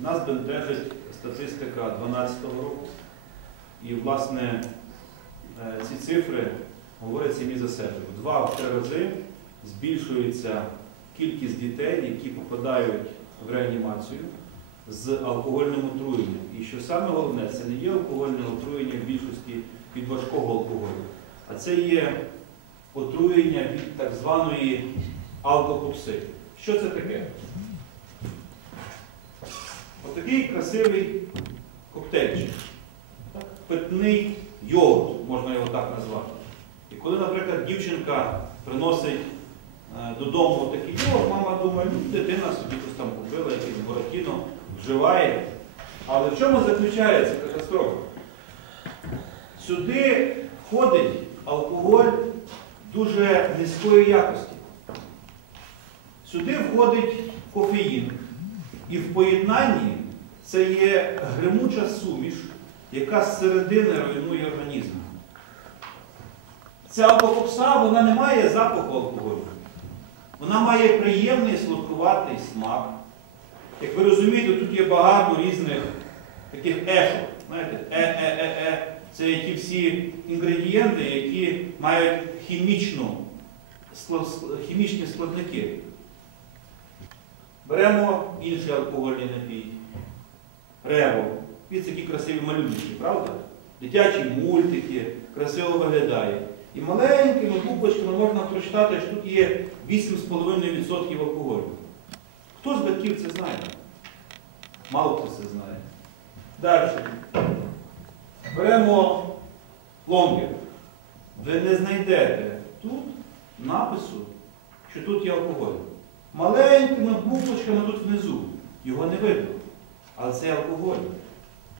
Нас бентежить статистика 2012 року. І, власне, е, ці цифри говорять самі за себе. В два-три рази збільшується кількість дітей, які попадають в реанімацію з алкогольним отруєнням. І що саме головне, це не є алкогольне отруєння в більшості від важкого алкоголю, а це є отруєння від так званої алкопопси. Що це таке? Отакий красивий коктейльчик. Питний йогурт, можна його так назвати. І коли, наприклад, дівчинка приносить е, додому такий йогурт, мама думає, ну дитина собі щось там купила, якийсь буратіно, вживає. Але в чому заключається катастрофа? Сюди входить алкоголь дуже низької якості. Сюди входить кофеїн. І в поєднанні це є гримуча суміш, яка з середини руйнує організм. Ця алкопопса, вона не має запаху алкоголю. Вона має приємний сладкуватий смак. Як ви розумієте, тут є багато різних таких ешок. Знаєте, е-е-е-е. Це ті всі інгредієнти, які мають хімічну, хімічні складники. Беремо інший алкогольний напій. Рево. Дивіться, які красиві малюнки, правда? Дитячі мультики, красиво виглядає. І маленькими буквочками можна прочитати, що тут є 8,5% алкоголю. Хто з батьків це знає? Мало хто це знає. Далі. Беремо лонгер. Ви не знайдете тут напису, що тут є алкоголь. Маленькими буквочками тут внизу. Його не видно. Але це алкоголь.